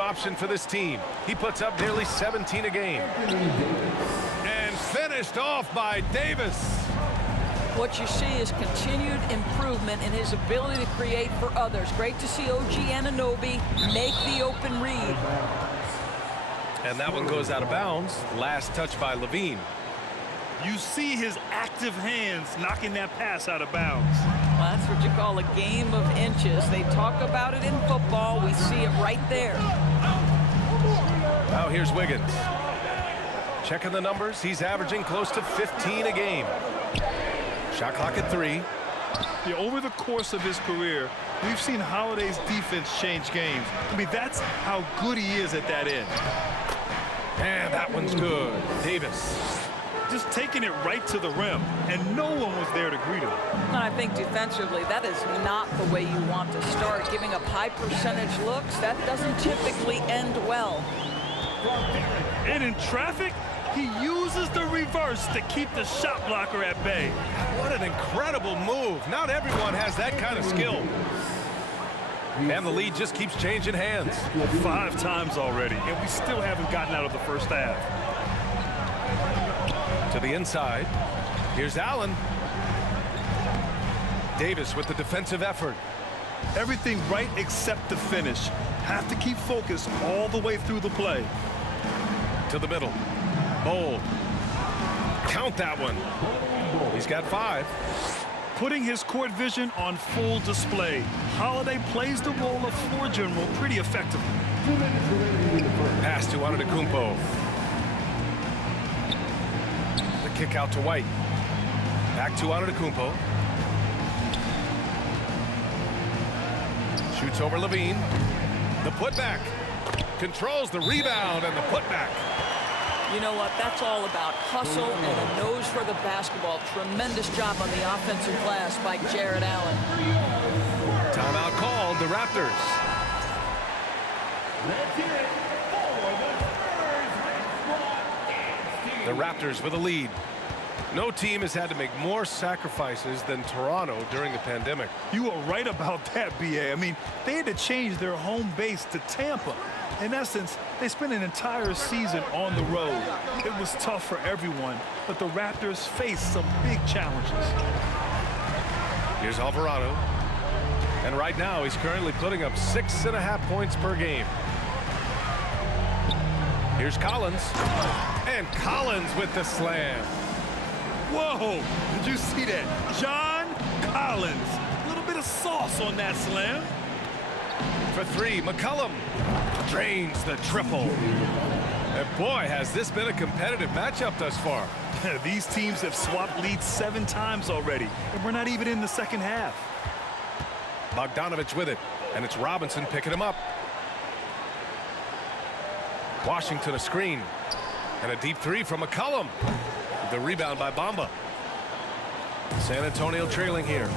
Option for this team. He puts up nearly 17 a game. And finished off by Davis. What you see is continued improvement in his ability to create for others. Great to see OG Anunoby make the open read. And that one goes out of bounds. Last touch by Levine. You see his active hands knocking that pass out of bounds. Well, that's what you call a game of inches. They talk about it in football. We see it right there. Now here's Wiggins. Checking the numbers. He's averaging close to 15 a game. Shot clock at 3. Yeah, over the course of his career, we've seen Holiday's defense change games. I mean, that's how good he is at that end. And that one's good. Davis. Just taking it right to the rim, and no one was there to greet him. And I think defensively, that is not the way you want to start. Giving up high percentage looks, that doesn't typically end well. And in traffic, he uses the reverse to keep the shot blocker at bay. What an incredible move. Not everyone has that kind of skill. And the lead just keeps changing hands. 5 times already, and we still haven't gotten out of the first half. To the inside. Here's Allen. Davis with the defensive effort. Everything right except the finish. Have to keep focused all the way through the play. To the middle. Bold. Count that one. He's got 5. Putting his court vision on full display. Holiday plays the role of floor general pretty effectively. Pass to Antetokounmpo. The kick out to White. Back to Antetokounmpo. Shoots over Levine. The putback. Controls the rebound and the putback. You know what? That's all about hustle and a nose for the basketball. Tremendous job on the offensive glass by Jared Allen. Timeout called, the Raptors. The Raptors with a lead. No team has had to make more sacrifices than Toronto during the pandemic. You are right about that, B.A. I mean, they had to change their home base to Tampa. In essence, they spent an entire season on the road. It was tough for everyone, but the Raptors faced some big challenges. Here's Alvarado. And right now, he's currently putting up 6.5 points per game. Here's Collins. And Collins with the slam. Whoa, did you see that? John Collins. A little bit of sauce on that slam. For 3, McCollum drains the triple. And boy, has this been a competitive matchup thus far. These teams have swapped leads 7 times already, and we're not even in the second half. Bogdanovich with it, and it's Robinson picking him up. Washington a screen, and a deep 3 from McCollum. The rebound by Bamba. San Antonio trailing here.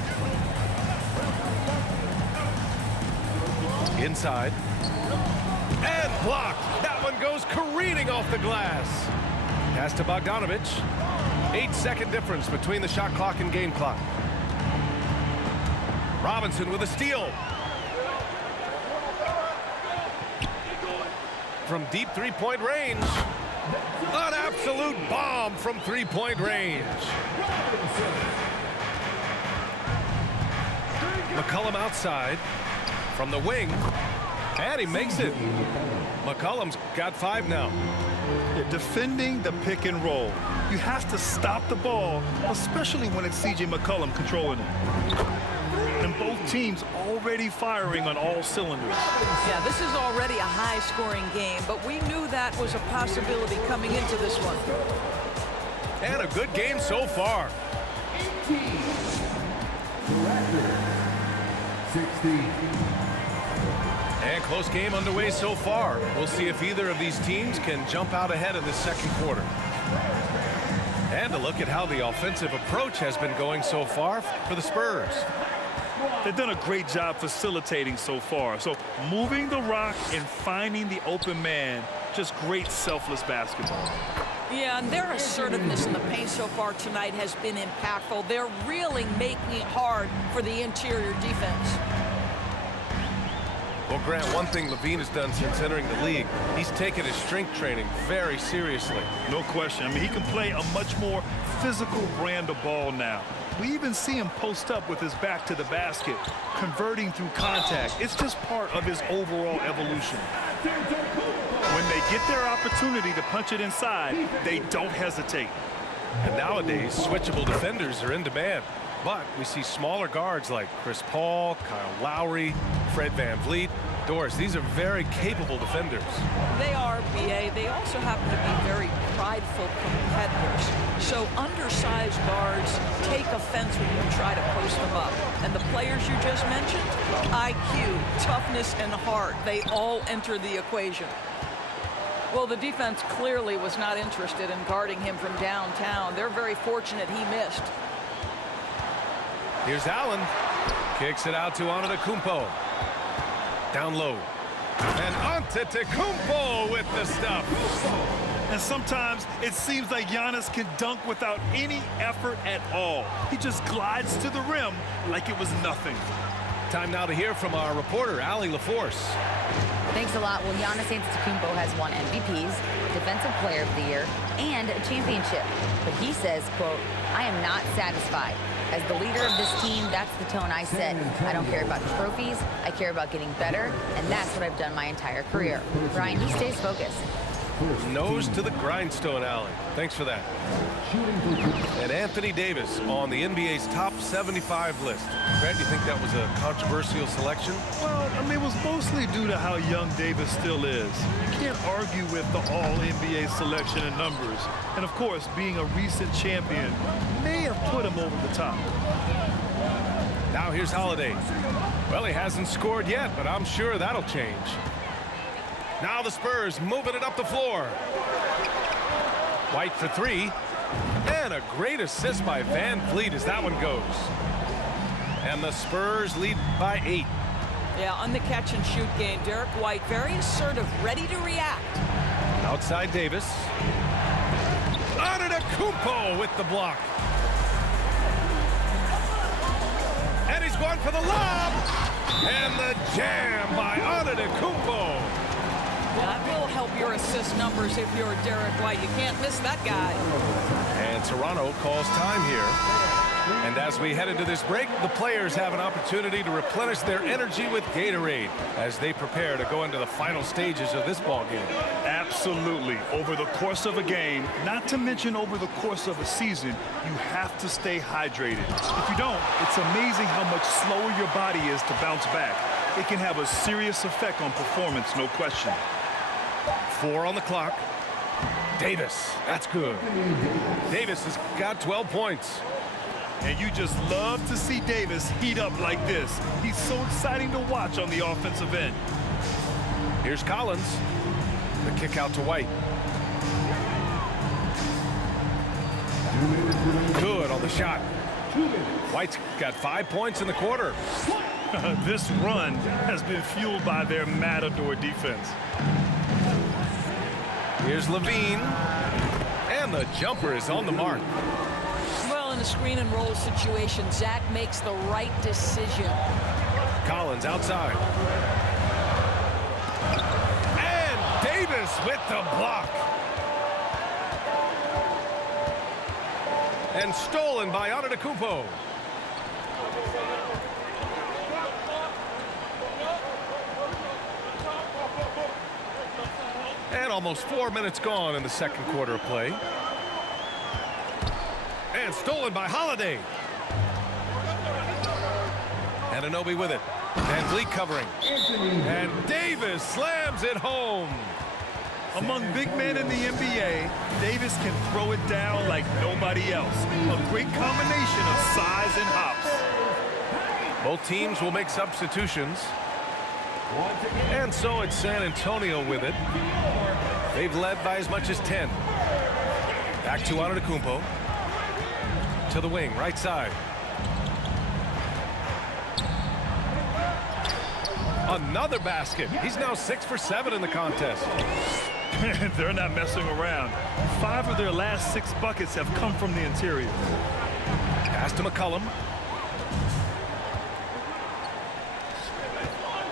Inside. And blocked. That one goes careening off the glass. Pass to Bogdanovich. 8-second difference between the shot clock and game clock. Robinson with a steal. From deep 3-point range. An absolute bomb from 3-point range. McCollum outside from the wing. And he makes it. McCollum's got 5 now. Yeah, defending the pick and roll. You have to stop the ball, especially when it's C.J. McCollum controlling it. And both teams already firing on all cylinders. Yeah, this is already a high-scoring game, but we knew that was a possibility coming into this one. And a good game so far. 16. And close game underway so far. We'll see if either of these teams can jump out ahead in the second quarter. And a look at how the offensive approach has been going so far for the Spurs. They've done a great job facilitating so far. So moving the rock and finding the open man, just great selfless basketball. Yeah, and their assertiveness in the paint so far tonight has been impactful. They're really making it hard for the interior defense. Well, Grant, one thing Levine has done since entering the league, he's taken his strength training very seriously. No question. I mean, he can play a much more physical brand of ball now. We even see him post up with his back to the basket, converting through contact. It's just part of his overall evolution. When they get their opportunity to punch it inside, they don't hesitate. And nowadays, switchable defenders are in demand. But we see smaller guards like Chris Paul, Kyle Lowry, Fred VanVleet. Doris, these are very capable defenders. They are, B.A. They also happen to be very prideful competitors. So undersized guards take offense when you try to post them up. And the players you just mentioned, IQ, toughness, and heart, they all enter the equation. Well, the defense clearly was not interested in guarding him from downtown. They're very fortunate he missed. Here's Allen. Kicks it out to Antetokounmpo. Down low. And Antetokounmpo with the stuff. And sometimes it seems like Giannis can dunk without any effort at all. He just glides to the rim like it was nothing. Time now to hear from our reporter, Allie LaForce. Thanks a lot. Well, Giannis Antetokounmpo has won MVPs, Defensive Player of the Year, and a championship. But he says, quote, "I am not satisfied. As the leader of this team, that's the tone I set. I don't care about trophies. I care about getting better, and that's what I've done my entire career." Brian, he stays focused. Nose to the grindstone, Allie. Thanks for that. And Anthony Davis on the NBA's top 75 list. Grant, do you think that was a controversial selection? Well, I mean, it was mostly due to how young Davis still is. You can't argue with the all-NBA selection and numbers. And, of course, being a recent champion may have put him over the top. Now here's Holiday. Well, he hasn't scored yet, but I'm sure that'll change. Now the Spurs moving it up the floor. White for three. And a great assist by VanVleet as that one goes. And the Spurs lead by 8. Yeah, on the catch-and-shoot game, Derek White very assertive, ready to react. Outside Davis. Antetokounmpo with the block. And he's going for the lob. And the jam by Antetokounmpo. That will help your assist numbers if you're Derek White. You can't miss that guy. And Toronto calls time here. And as we head into this break, the players have an opportunity to replenish their energy with Gatorade as they prepare to go into the final stages of this ball game. Absolutely. Over the course of a game, not to mention over the course of a season, you have to stay hydrated. If you don't, it's amazing how much slower your body is to bounce back. It can have a serious effect on performance, no question. 4 on the clock. Davis, that's good. Davis has got 12 points. And you just love to see Davis heat up like this. He's so exciting to watch on the offensive end. Here's Collins. The kick out to White. Good on the shot. White's got 5 points in the quarter. This run has been fueled by their Matador defense. Here's Levine. And the jumper is on the mark. Well, in a screen and roll situation, Zach makes the right decision. Collins outside. And Davis with the block. And stolen by Antetokounmpo. And almost 4 minutes gone in the second quarter of play. And stolen by Holiday. And Anunoby with it. VanVleet covering. And Davis slams it home. Among big men in the NBA, Davis can throw it down like nobody else. A great combination of size and hops. Both teams will make substitutions. And so it's San Antonio with it. They've led by as much as 10. Back to Antetokounmpo. To the wing, right side. Another basket. He's now 6 for 7 in the contest. They're not messing around. 5 of their last 6 buckets have come from the interior. Pass to McCollum.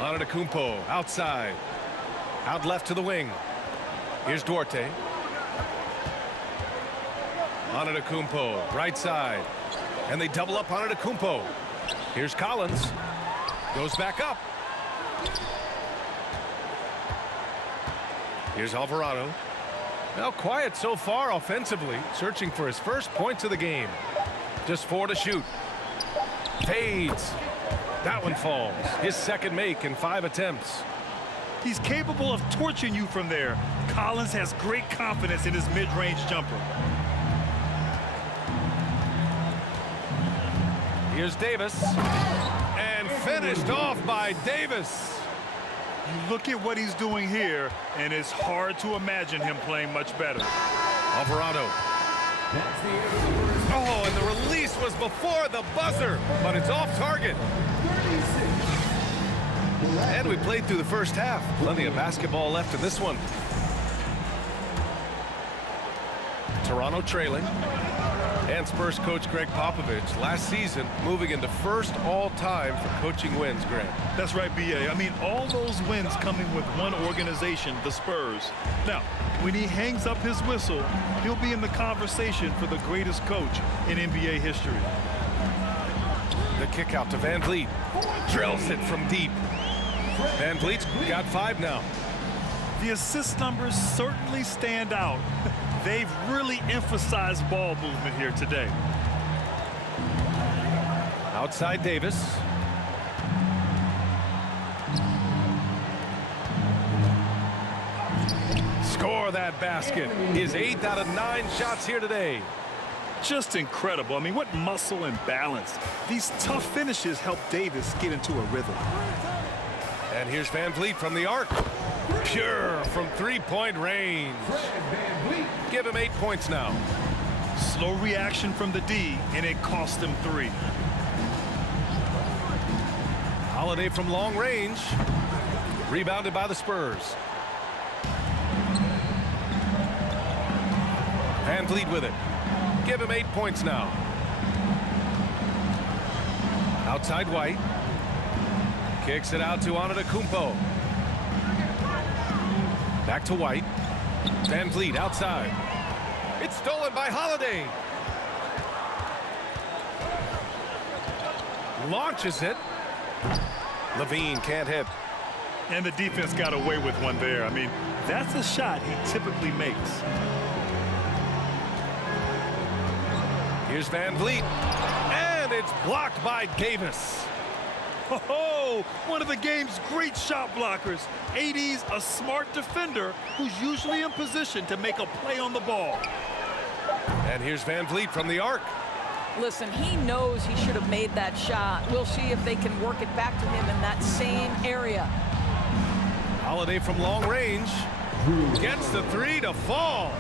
Antetokounmpo outside. Out left to the wing. Here's Duarte. Antetokounmpo right side. And they double up Antetokounmpo. Here's Collins. Goes back up. Here's Alvarado. Now quiet so far offensively, searching for his first points of the game. Just 4 to shoot. Fades. That one falls. His second make in 5 attempts. He's capable of torching you from there. Collins has great confidence in his mid-range jumper. Here's Davis. And finished off by Davis. You look at what he's doing here, and it's hard to imagine him playing much better. Alvarado. Oh, and the release was before the buzzer, but it's off target. And we played through the first half. Plenty of basketball left in this one. Toronto trailing. And Spurs coach Greg Popovich last season moving into first all-time for coaching wins, Greg. That's right, B.A. I mean, all those wins coming with one organization, the Spurs. Now, when he hangs up his whistle, he'll be in the conversation for the greatest coach in NBA history. The kick out to Van Vliet. Drills it from deep. Van Vliet's got 5 now. The assist numbers certainly stand out. They've really emphasized ball movement here today. Outside Davis. Score that basket. His 8th out of 9 shots here today. Just incredible. I mean, what muscle and balance. These tough finishes help Davis get into a rhythm. And here's Van Vliet from the arc. Pure from 3-point range. Give him 8 points now. Slow reaction from the D, and it cost him 3. Holiday from long range. Rebounded by the Spurs. Van Vliet with it. Give him 8 points now. Outside White. Kicks it out to Antetokounmpo. Back to White. Van Vliet outside. It's stolen by Holiday. Launches it. Levine can't hit. And the defense got away with one there. I mean, that's a shot he typically makes. Here's Van Vliet. And it's blocked by Davis. Oh, one of the game's great shot blockers. AD's a smart defender who's usually in position to make a play on the ball. And here's Van Vliet from the arc. Listen, he knows he should have made that shot. We'll see if they can work it back to him in that same area. Holiday from long range. Gets the 3 to fall.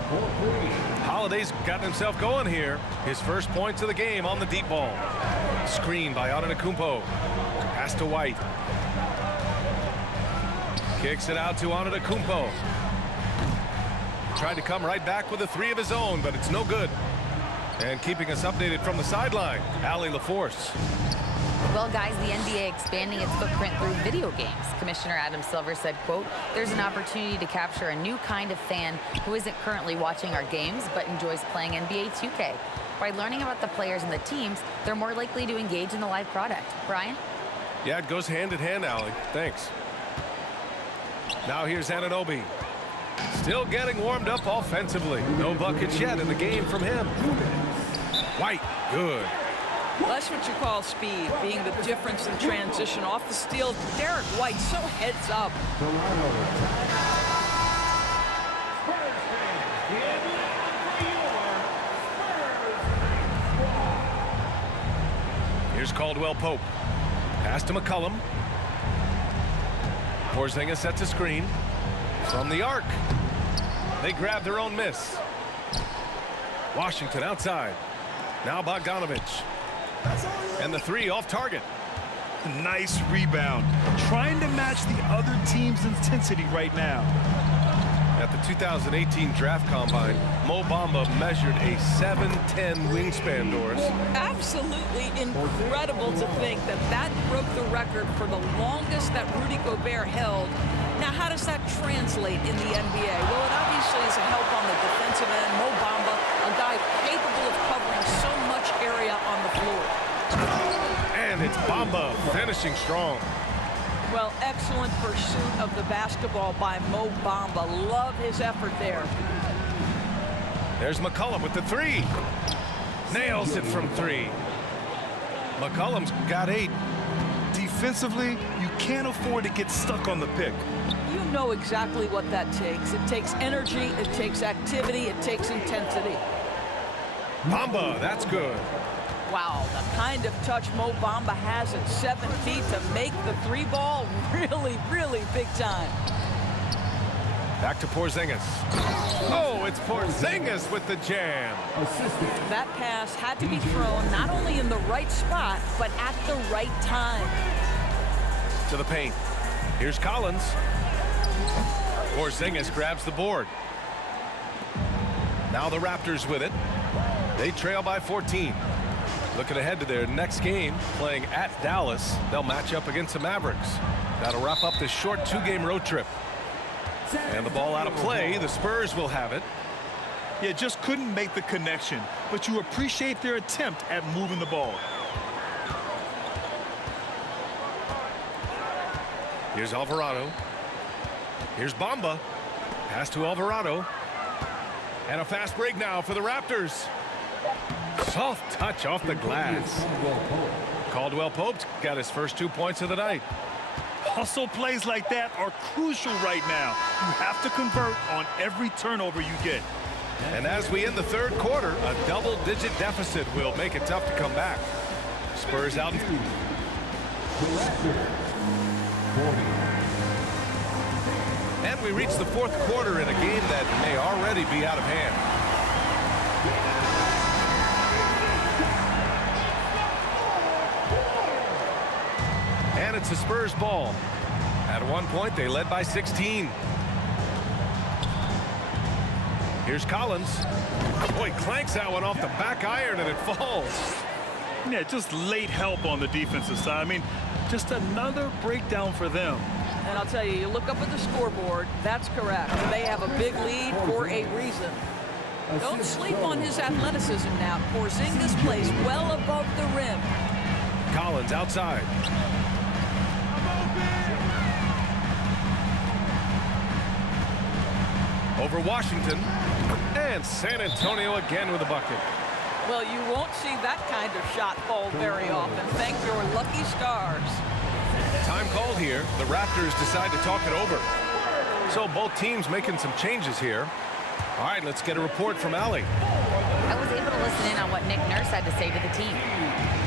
Holiday's got himself going here. His first points of the game on the deep ball. Screen by Antetokounmpo. Pass to White. Kicks it out to Antetokounmpo. Tried to come right back with a 3 of his own, but it's no good. And keeping us updated from the sideline, Allie LaForce. Well, guys, the NBA expanding its footprint through video games. Commissioner Adam Silver said, quote, there's an opportunity to capture a new kind of fan who isn't currently watching our games but enjoys playing NBA 2K. By learning about the players and the teams, they're more likely to engage in the live product. Brian? Yeah, it goes hand in hand, Allie. Thanks. Now here's Anunoby. Still getting warmed up offensively. No buckets yet in the game from him. White, good. That's what you call speed, being the difference in transition. Off the steal, Derek White so heads up. Here's Caldwell Pope. Pass to McCollum. Porzingis sets a screen. From the arc. They grab their own miss. Washington outside. Now Bogdanovich. And the 3 off target. Nice rebound. Trying to match the other team's intensity right now. At the 2018 Draft Combine, Mo Bamba measured a 7'10" wingspan, Doris. Absolutely incredible to think that that broke the record for the longest that Rudy Gobert held. Now, how does that translate in the NBA? Well, it obviously is a help on the defensive end. Mo Bamba, a guy capable of covering so much area on the floor. And it's Bamba finishing strong. Well, excellent pursuit of the basketball by Mo Bamba. Love his effort there. There's McCollum with the three. Nails it from three. McCollum's got 8. Defensively, you can't afford to get stuck on the pick. You know exactly what that takes. It takes energy, it takes activity, it takes intensity. Bamba, that's good. Wow, the kind of touch Mo Bamba has at 7 feet to make the 3-ball really, really big time. Back to Porzingis. Oh, it's Porzingis with the jam. That pass had to be thrown not only in the right spot, but at the right time. To the paint. Here's Collins. Porzingis grabs the board. Now the Raptors with it. They trail by 14. Looking ahead to their next game, playing at Dallas. They'll match up against the Mavericks. That'll wrap up this short 2-game road trip. And the ball out of play. The Spurs will have it. Yeah, just couldn't make the connection, but you appreciate their attempt at moving the ball. Here's Alvarado. Here's Bamba. Pass to Alvarado. And a fast break now for the Raptors. Soft touch off the glass. Caldwell Pope's got his first 2 points of the night. Hustle plays like that are crucial right now. You have to convert on every turnover you get. And as we end the third quarter, a double-digit deficit will make it tough to come back. Spurs out. And we reach the fourth quarter in a game that may already be out of hand. And it's the Spurs ball. At one point, they led by 16. Here's Collins. Boy, clanks that one off the back iron and it falls. Yeah, just late help on the defensive side. I mean, just another breakdown for them. And I'll tell you, you look up at the scoreboard, that's correct. They have a big lead for a reason. Don't sleep on his athleticism now. Porzingis plays well above the rim. Collins outside. Over Washington. And San Antonio again with a bucket. Well, you won't see that kind of shot fall very often. Thank your lucky stars. Time called here. The Raptors decide to talk it over. So both teams making some changes here. All right, let's get a report from Allie. I was able to listen in on what Nick Nurse had to say to the team.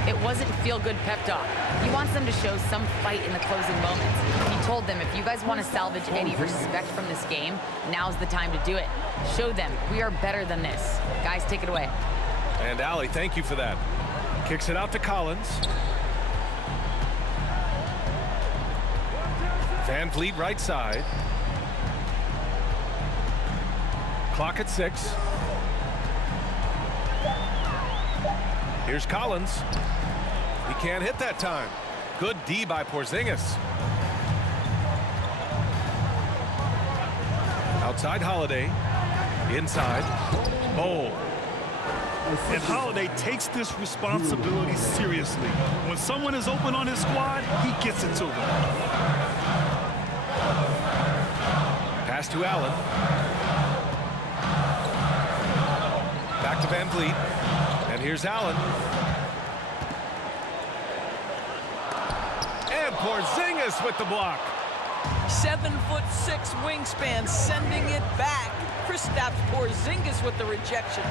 It wasn't feel-good pep talk. He wants them to show some fight in the closing moments. He told them, if you guys want to salvage any respect from this game, now's the time to do it. Show them we are better than this. Guys, take it away. And Allie, thank you for that. Kicks it out to Collins. Van Vliet right side. Clock at 6. Here's Collins. He can't hit that time. Good D by Porzingis. Outside Holiday. Inside. Bowl. And Holiday takes this responsibility seriously. When someone is open on his squad, he gets it to them. Pass to Allen. Back to Van Vliet. And here's Allen. And Porzingis with the block. 7'6" wingspan, sending it back. Kristaps Porzingis with the rejection.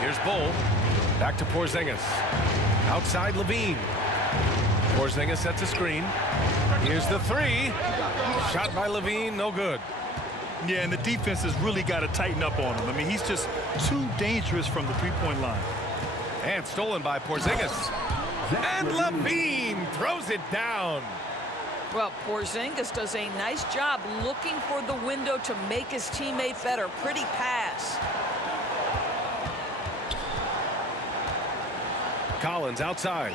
Here's Bull. Back to Porzingis. Outside Levine. Porzingis sets a screen. Here's the three. Shot by Levine, no good. Yeah, and the defense has really got to tighten up on him. I mean, he's just too dangerous from the three-point line. And stolen by Porzingis. And Levine throws it down. Well, Porzingis does a nice job looking for the window to make his teammate better. Pretty pass. Collins outside.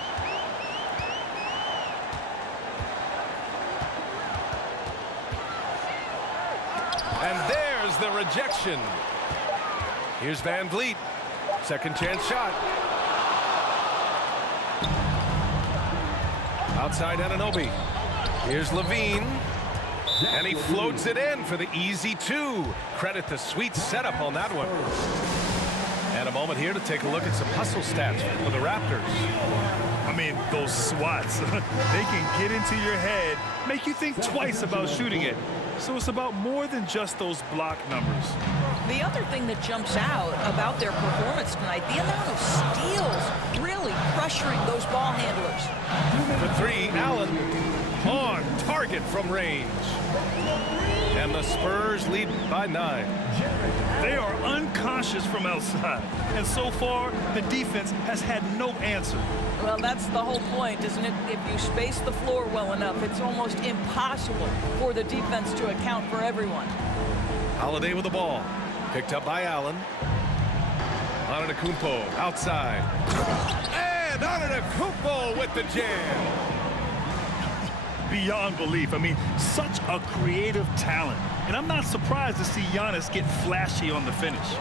And there's the rejection. Here's Van Vliet. Second chance shot. Outside Anunoby. Here's Levine. And he floats it in for the easy two. Credit the sweet setup on that one. And a moment here to take a look at some hustle stats for the Raptors. I mean, those swats, they can get into your head, make you think twice about shooting it. So it's about more than just those block numbers. The other thing that jumps out about their performance tonight, the amount of steals really pressuring those ball handlers. The three, Allen on target from range. And the Spurs lead by 9. They are unconscious from outside. And so far, the defense has had no answer. Well, that's the whole point, isn't it? If you space the floor well enough, it's almost impossible for the defense to account for everyone. Holiday with the ball. Picked up by Allen. Antetokounmpo outside. And Antetokounmpo with the jam. Beyond belief. I mean, such a creative talent. And I'm not surprised to see Giannis get flashy on the finish.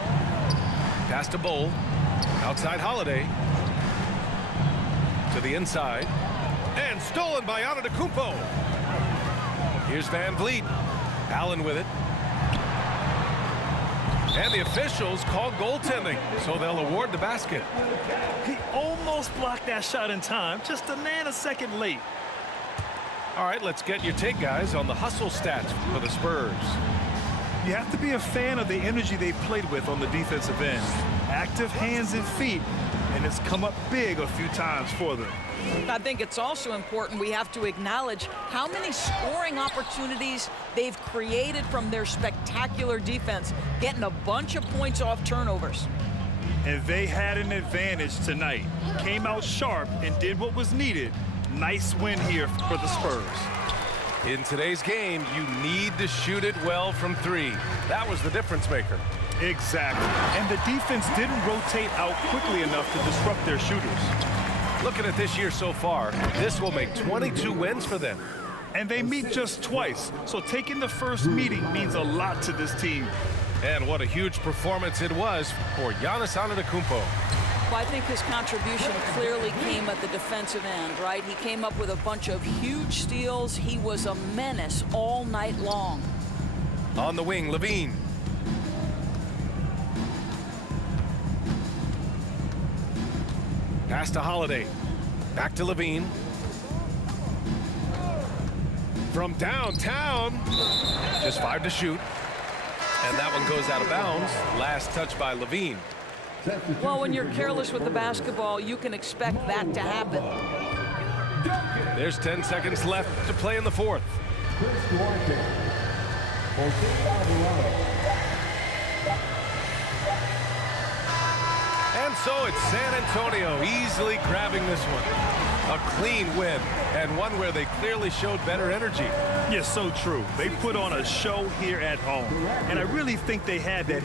Pass to Bull. Outside Holiday. To the inside. And stolen by Antetokounmpo. Here's Van Vliet. Allen with it. And the officials call goaltending, so they'll award the basket. He almost blocked that shot in time, just a nanosecond late. All right, let's get your take, guys, on the hustle stats for the Spurs. You have to be a fan of the energy they've played with on the defensive end. Active hands and feet, and it's come up big a few times for them. I think it's also important we have to acknowledge how many scoring opportunities they've created from their spectacular defense, getting a bunch of points off turnovers. And they had an advantage tonight. Came out sharp and did what was needed. Nice win here for the Spurs. In today's game, you need to shoot it well from 3. That was the difference maker. Exactly. And the defense didn't rotate out quickly enough to disrupt their shooters. Looking at this year so far, this will make 22 wins for them. And they meet just twice, so taking the first meeting means a lot to this team. And what a huge performance it was for Giannis Antetokounmpo. Well, I think his contribution clearly came at the defensive end, right? He came up with a bunch of huge steals. He was a menace all night long. On the wing, Levine. Pass to Holiday. Back to Levine. From downtown. Just 5 to shoot. And that one goes out of bounds. Last touch by Levine. Well, when you're careless with the basketball, you can expect that to happen. There's 10 seconds left to play in the fourth. And so it's San Antonio easily grabbing this one. A clean win, and one where they clearly showed better energy. Yes, so true. They put on a show here at home, and I really think they had that